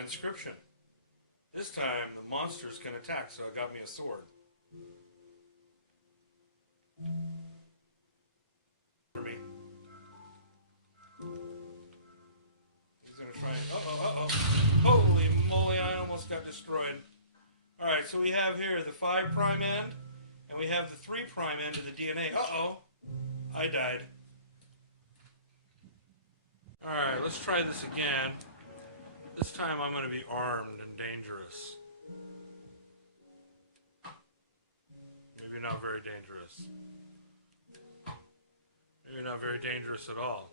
Transcription. This time the monsters can attack, so it got me a sword. For me. He's gonna try and holy moly, I almost got destroyed. Alright, so we have here the 5' end, and we have the 3' end of the DNA. I died. Alright, let's try this again. This time I'm going to be armed and dangerous. Maybe not very dangerous. Maybe not very dangerous at all.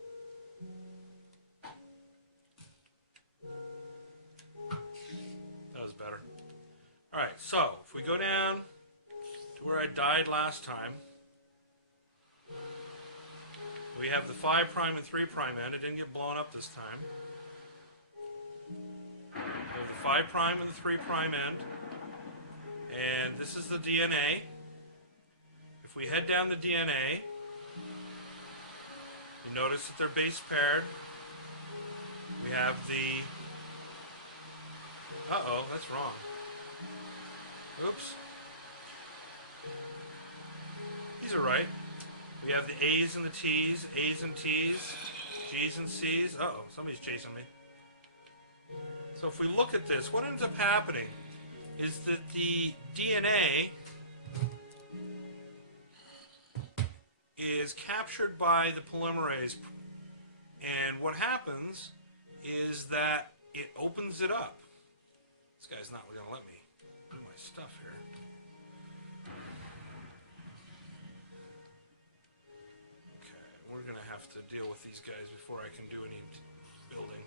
That was better. Alright, so if we go down to where I died last time, we have the 5' and 3' end. It didn't get blown up this time. We have the 5' and the 3' end. And this is the DNA. If we head down the DNA, you notice that they're base paired. We have the... that's wrong. Oops. These are right. We have the A's and the T's, A's and T's, G's and C's. Somebody's chasing me. So if we look at this, what ends up happening is that the DNA is captured by the polymerase, and what happens is that it opens it up. This guy's not going to let me do my stuff here. We're going to have to deal with these guys before I can do any building.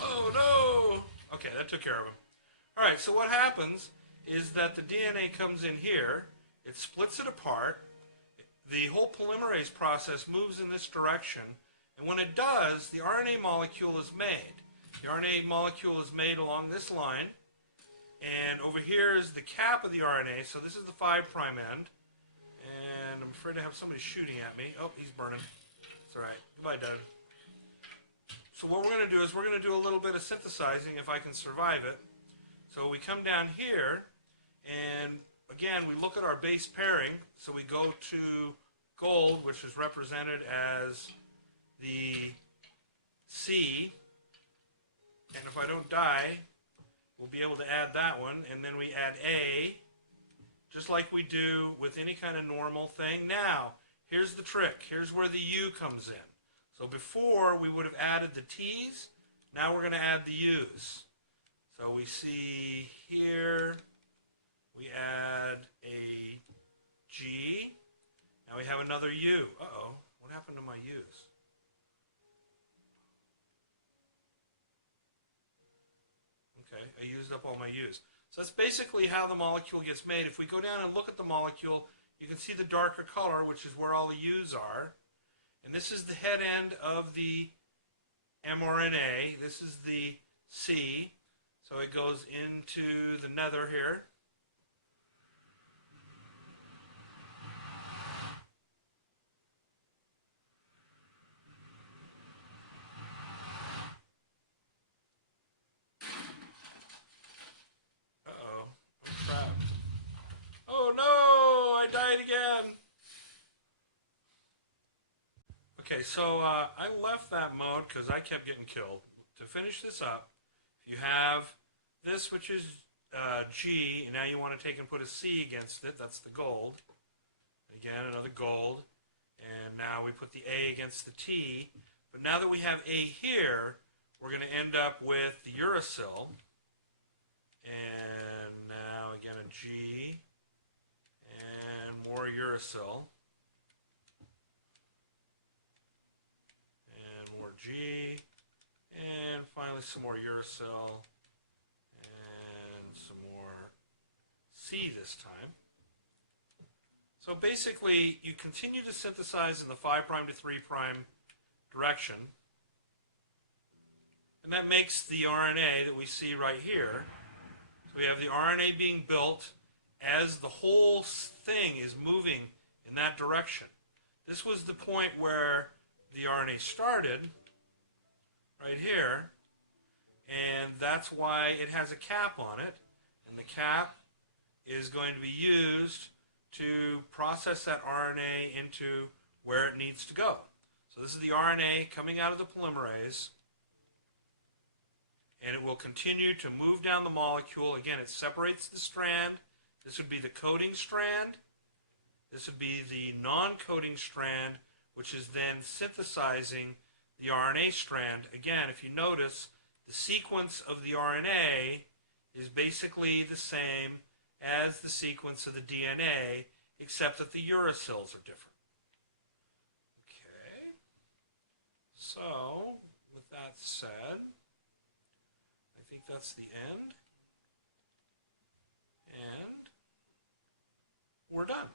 Oh no! Okay, that took care of him. Alright, so what happens is that the DNA comes in here, it splits it apart, the whole polymerase process moves in this direction, and when it does, the RNA molecule is made. The RNA molecule is made along this line, and over here is the cap of the RNA, so this is the 5' end. And I'm afraid I have somebody shooting at me. Oh, he's burning. It's alright. Goodbye, Doug. So what we're going to do is we're going to do a little bit of synthesizing if I can survive it. So we come down here, and again, we look at our base pairing. So we go to gold, which is represented as the C. And if I don't die, we'll be able to add that one, and then we add A, just like we do with any kind of normal thing. Now, here's the trick. Here's where the U comes in. So before, we would have added the T's. Now we're going to add the U's. So we see here, we add a G. Now we have another U. What happened to my U's? Okay, I used up all my U's. So that's basically how the molecule gets made. If we go down and look at the molecule, you can see the darker color, which is where all the U's are. And this is the head end of the mRNA. This is the C. So it goes into the nether here. Oh no, I died again. Okay, so I left that mode because I kept getting killed. To finish this up, if you have this, which is G, and now you want to take and put a C against it, that's the gold. Again, another gold. And now we put the A against the T. But now that we have A here, we're going to end up with the uracil. And now again a G. And more uracil. And more G. And finally some more uracil. And some more C this time. So basically, you continue to synthesize in the 5' to 3' direction. And that makes the RNA that we see right here. So we have the RNA being built as the whole thing is moving in that direction. This was the point where the RNA started, right here, and that's why it has a cap on it, and the cap is going to be used to process that RNA into where it needs to go. So this is the RNA coming out of the polymerase, and it will continue to move down the molecule. Again, it separates the strand. This would be the coding strand. This would be the non-coding strand, which is then synthesizing the RNA strand. Again, if you notice, the sequence of the RNA is basically the same as the sequence of the DNA, except that the uracils are different. Okay, so with that said, I think that's the end, and we're done.